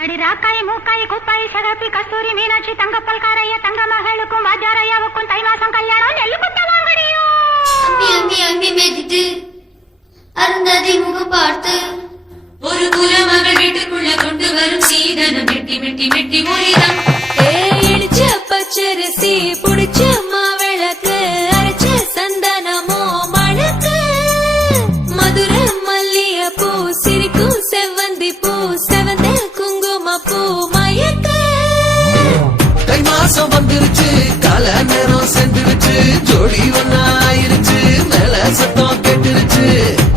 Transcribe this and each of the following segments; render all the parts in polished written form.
அடி ராக்காய் மூக்காய் குப்பாய் சகப்பி கஸ்தூரி மீனாட்சி தங்கப்பல் காரைய தங்க மகளுக்கும் வாஜாரையாவுக்கும் தை மாசம் கல்யாணம் நெல்லு குத்த வாங்கடியோ. அம்மி அம்மி அம்மி மேதிட்டு அருந்ததி முகம் பார்த்து ஒரு குலமகள் வீட்டுக்குள்ள கொண்டு வரும் சீதனம் மெட்டி மெட்டி மெட்டி மொழிதம் இடிச்ச பச்சரிசி புடிச்ச மாவிளக்கு அரைச்ச சந்தனமோ மணக்கு மதுர மல்லிய பூ சிரிக்கும் செவ்வந்தி பூ செவந்த குங்கும பூ மயக்க தை மாசம் வந்துருச்சு கால நேரம் சென்றுருச்சு ஜோடி ஒன்னாயிருச்சு மேல சத்தம் கெட்டுருச்சு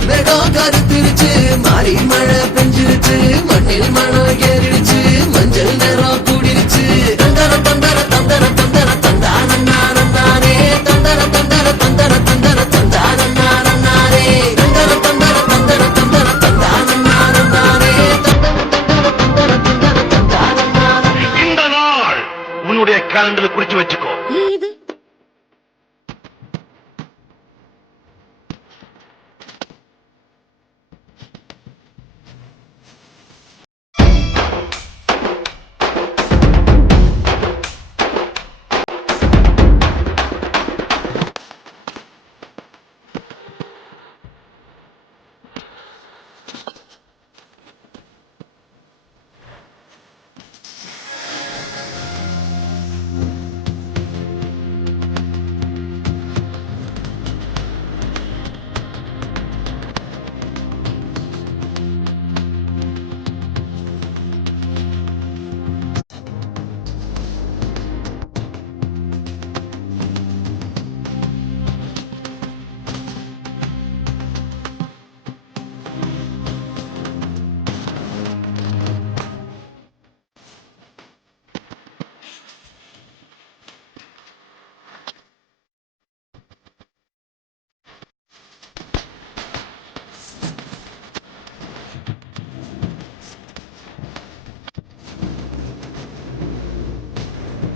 மேடம் கருத்துருச்சு மாறி மழை பெஞ்சிருச்சு மண்ணில் மனம் ஏறிடுச்சு மஞ்சள் நேரம் கூடிருச்சு தந்தர தந்தர தந்தர தந்தர தந்தானே தந்தர தந்தர தந்தர தந்தர தந்தானே தந்தர தந்தர தந்தர தந்தர தந்தானே தந்தர தந்தர தந்தர. இந்த நாள் உன்னுடைய கேலண்டர் குறிச்சு வச்சுக்கோ.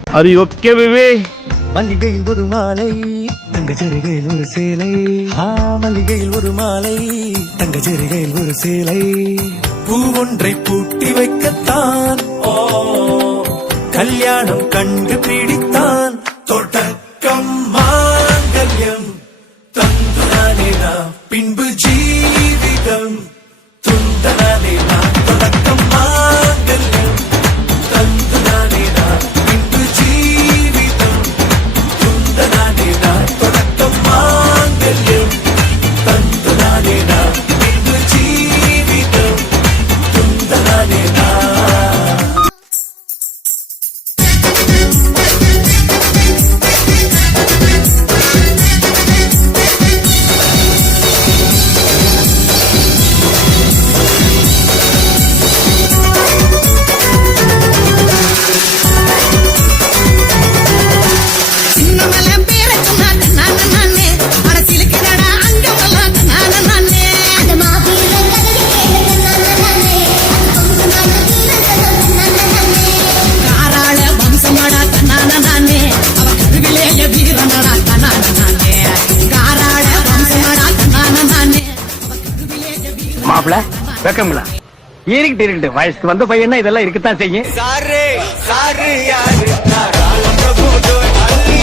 Are you okay, baby? மல்லிகையில் ஒரு மாலை தங்க ஜரிகையில் ஒரு சேலை மல்லிகையில் ஒரு மாலை தங்க ஜரிகையில் ஒரு சேலை பூ ஒன்றை பூட்டி வைக்கத்தான் கல்யாணம் கண்டு பிடித்தான் தொடக்கம் மாங்கல்யம் தந்துதானே நாம் பின்பு ஜீவிதம் துந்தனானே நாம் தொடக்கம் மாங்கல்யம் தந்துதானே நாம் பின்பு ஜீவிதம் துந்தனானே நாம் தொடக்கம் மாங்கல்யம் தந்துதானே நாம் பின்பு ஜீவிதம் துந்தனானே நாம். மாப்பிள வெக்கங்களா இருக்கட்டு வயசுக்கு வந்த பையனா இதெல்லாம் இருக்கத்தான் செய்யும். சாரே சாரு யாரு தாராளம் பிரபு தோய் அள்ளி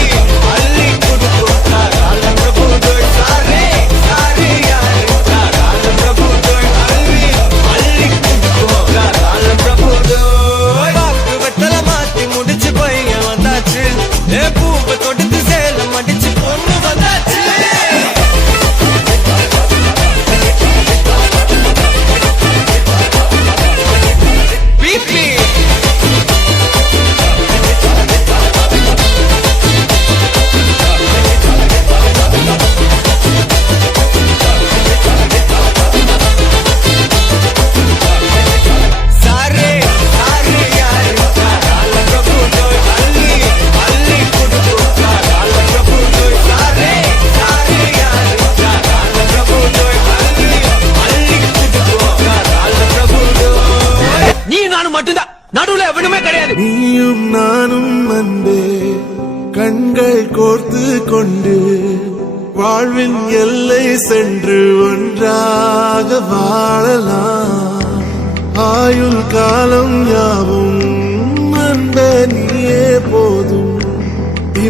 அள்ளி குடுக்கோ தாராளம் பிரபு தோய் சாரே சாரு யாரு தாராளம் பிரபு தோய் அள்ளி அள்ளி குடுக்கோ தாராளம் பிரபு தோய் பாக்கு வெத்தல மாத்தி முடிச்சு பையன் வந்தாச்சு பூவை தொடுத்து சேலம் அடிச்சு பொண்ணு வந்தாச்சு. நீயும் நானும் அன்பே கண்கள் கோர்த்து கொண்டு வாழ்வின் எல்லை சென்று ஒன்றாக வாழலாம் ஆயுள் காலம் யாவும்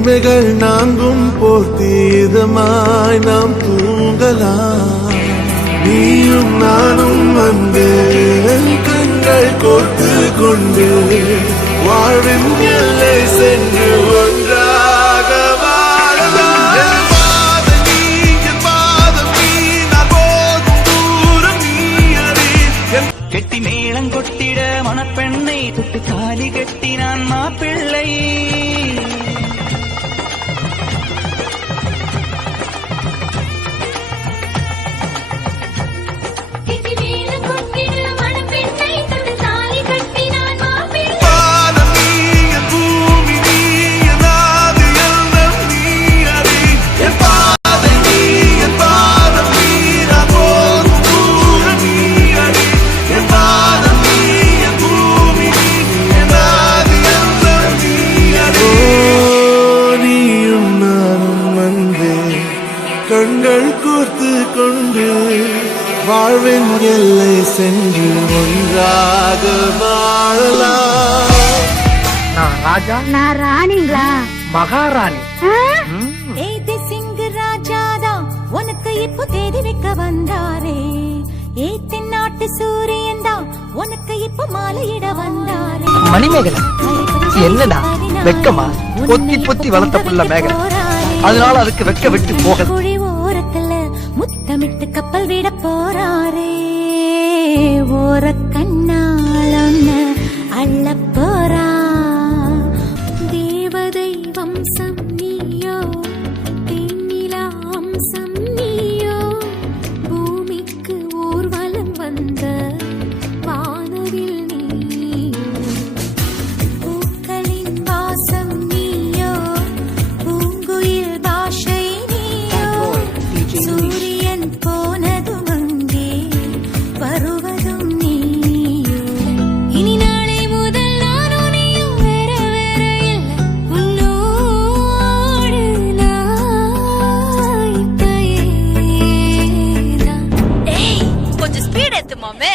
இமைகள் நாங்கும் போர்த்தீதமாய் நாம் தூங்கலாம். நீயும் நானும் வந்து கண்கள் கோர்த்து கொண்டு வாழ்வின் எல்லை சென்று ஒன்றாக வாழலாம். என் பாதம் நீ, என் பாதம் நீ, நான் போகும் தூரம் நீ அறி. கெட்டி மேளம் கொட்டிட மணப்பெண்ணை தொட்டு தாலி கட்டினான் மாப்பிள்ளை. பாதம் நீ, என் பூமி நீ, என் ஆதி எல்லாம் நீ அறி. என் பாதை நீ, என் பாதம் நீ, நான் போகும் தூரம் நீ அறி. என் பாதம் நீ, என் பூமி நீ, என் ஆதி எல்லாம் நீ அறி. நீயும் நானும் வந்தே கண்கள் கோர்த்து கொண்டு வாழ்வின் எல்லை சென்று ஒன்றாக வாழலாம். நான் ராஜா, நான் ராணிங்களா? மகாராணி. சிங்கு ராஜாதா உனக்கு இப்போ தேதி வைக்க வந்தாரே. தென்னாட்டு சூரியன் தான் உனக்கு இப்போ மாலையிட வந்தாரே. மணிமேகலை, என்னடா வெக்கமா? பொத்தி பொத்தி வளர்த்த புள்ள மேகலை, அதனால அதுக்கு வெக்க விட்டு போக. குழி ஓரத்துல முத்தமிட்டு கப்பல் விட போறாரே. ஓர கண்ணாளம் அள்ள போறா. தேவதை வம்சம் நீயோ, தென்னிலா அம்சம் நீயோ, பூமிக்கு ஊர்வலம் வந்த வானவில் நீயோ. பூக்களின் வாசம் நீயோ, பூங்குயில் பாஷை நீயோ, சூரியன் போனதும் அங்கே வருவதும் நீயோ. இனி நாளை முதல் நானும் நீயும் வேற வேற இல்லை. உன்னோடு நான் இப்பயேதான். கொஞ்சம் ஸ்பீட் ஏத்து மாமே.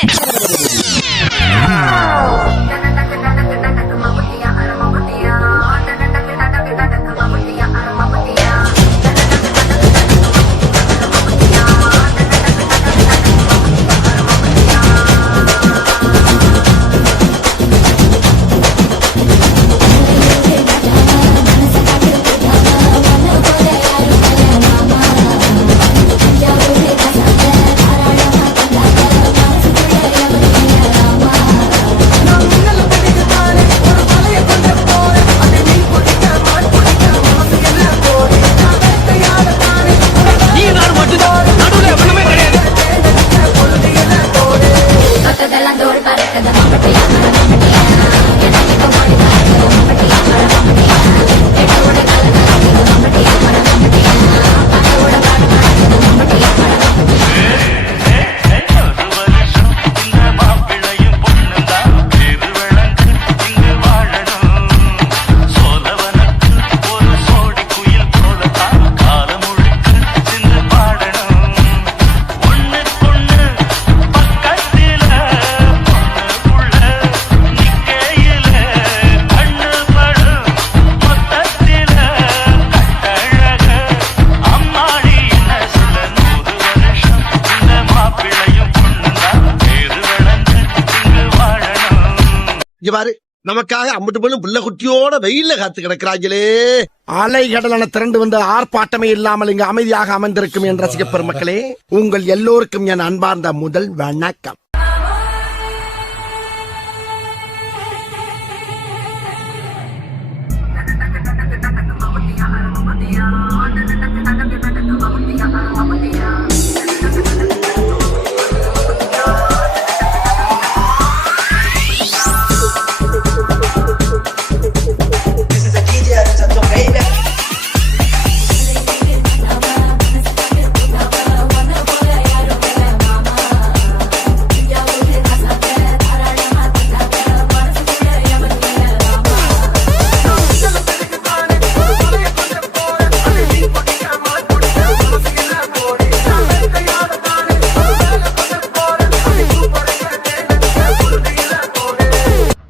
நீ நான் மட்டும்தான், நடுவுல ஒண்ணுமே கிடையாது. இங்க பாரு, நமக்காக அம்பட்டு பொண்ணு புள்ள குட்டியோட வெயில்ல காத்து கிடக்கிறாங்களே. அலை கடலான திரண்டு வந்த ஆர்ப்பாட்டமே இல்லாமல் இங்கு அமைதியாக அமர்ந்திருக்கும் என் ரசிக பெருமக்களே, உங்கள் எல்லோருக்கும் என் அன்பார்ந்த முதல் வணக்கம்.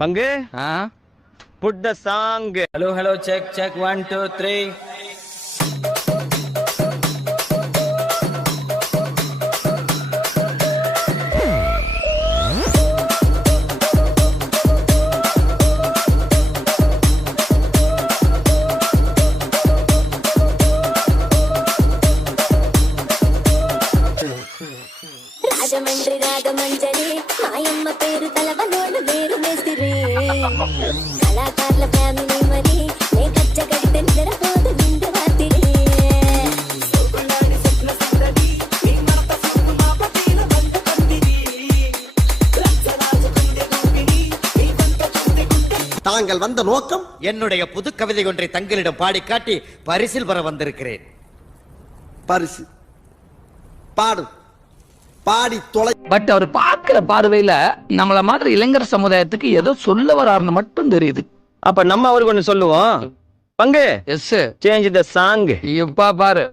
பங்கு, put the song. Hello check 1 2 3. Rajahmundry రాగమంజరి మాయమ్మ పేరు తలవనోడు వేరు మేస్తిరి కళాకారుల ఫ్యామిలీ మరి నే కచ్చ కడితే నిద్రపోదు నిండు రాత్రి தாங்கள் வந்த நோக்கம் என்னுடைய புது கவிதை ஒன்றை தங்களிடம் பாடி காட்டி பரிசில் பெற வந்திருக்கிறேன். பரிசு பாடு பாடி தொலை. பட் அவர் பாக்குற பார்வையில நம்மள மாதிரி இளைஞர் சமுதாயத்துக்கு ஏதோ சொல்ல வராருன்னு மட்டும் தெரியுது. அப்ப நம்ம அவருக்கு ஒண்ணு சொல்லுவோம். பங்கு எஸ் சேஞ்ச் த சாங். இப்பா பாரு.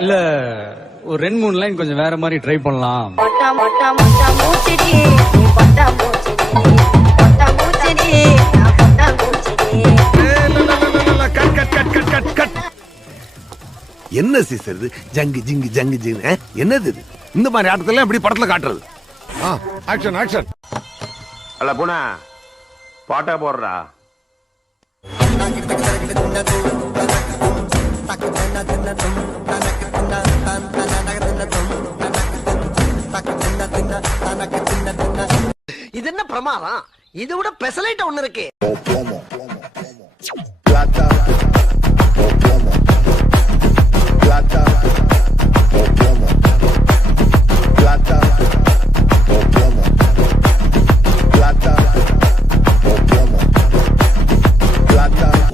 இல்ல ஒரு 2-3 லைன் கொஞ்சம் வேற மாதிரி ட்ரை பண்ணலாம். மொட்டா மொட்டா மொட்டா மூச்சிடி நீ பட்டா மூச்சிடி மொட்டா மூச்சிடி நான் பட்டா மூச்சிடி. என்ன சீசர் இது? ஜங்கு ஜிங்கு ஜங்கு ஜிங்கு என்னது இது? இந்த மாதிரி ஆட்டத்துல எப்படி படத்துல காட்டுறது? Action action. அல்ல பூனா பாட்டா போடுறா. இது என்ன பிரமாதம்? இதை விட பெசலைட் ஒண்ணு இருக்கு.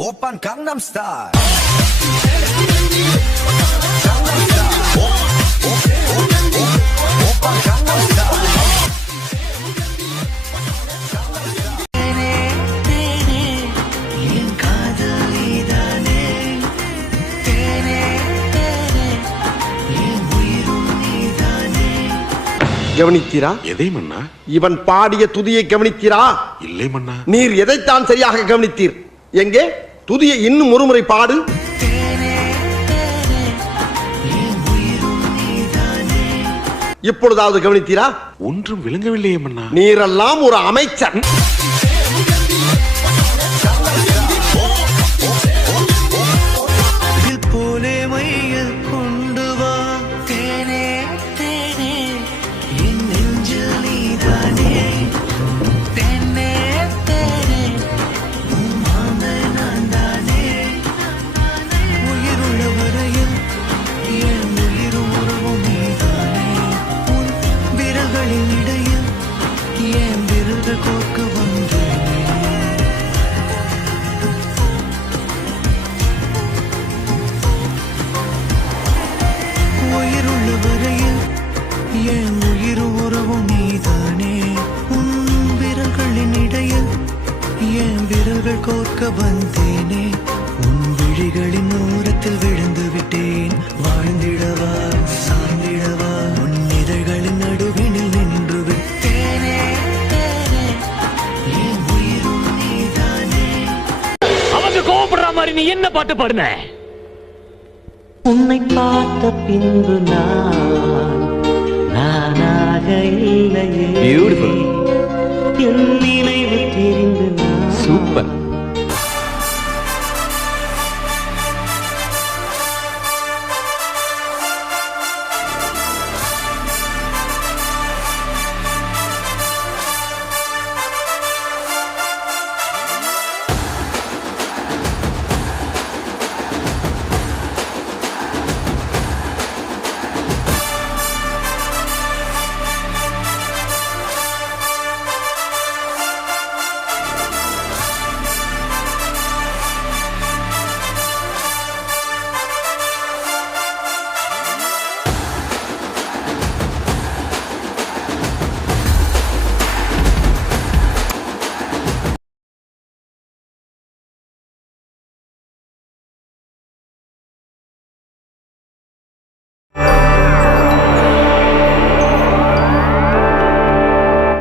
Open Gangnam Style. கவனித்தீரா? எதை மன்னா? இவன் பாடிய துதியை கவனித்தீரா? இல்லை மன்னா. நீர் எதைத்தான் சரியாக கவனித்தீர்? எங்கே துதியை இன்னும் ஒருமுறை பாடு. இப்பொழுதாவது கவனித்தீரா? ஒன்றும் விளங்கவில்லையே மன்னா. நீரெல்லாம் ஒரு அமைச்சர். போலே மையல் கொண்டு வா தேனே தேனே என் நெஞ்சில் நீதானே தேனே தேனே உன் மாமன் நான் தானே உயிருள்ள வரையில் என் உயிரும் உறவும் நீதானே உன் விரல்களின் இடையில் என் விரல்கள் கோர்க்க வந்தேனே. உயிருள்ள வரையில் என் உயிர் உறவும் நீதானே உன் விரல்களின் இடையில் என் விரல்கள் கோர்க்க வந்தேனே. உன் விழிகளின் ஓரத்தில் விழுந்து விட்டேன். வாழ்ந்திடவா சாய்ந்திடவா உன் இதழ்களின் நடுவினில் நின்று விட்டேனே தேனே என் உயிரும் நீதானே. அவங்க கோபப்படுற மாதிரி நீ என்ன பாட்டு பாடுன? உன்னை பார்த்த பின்பு நானாக இல்லையே. Beautiful. என்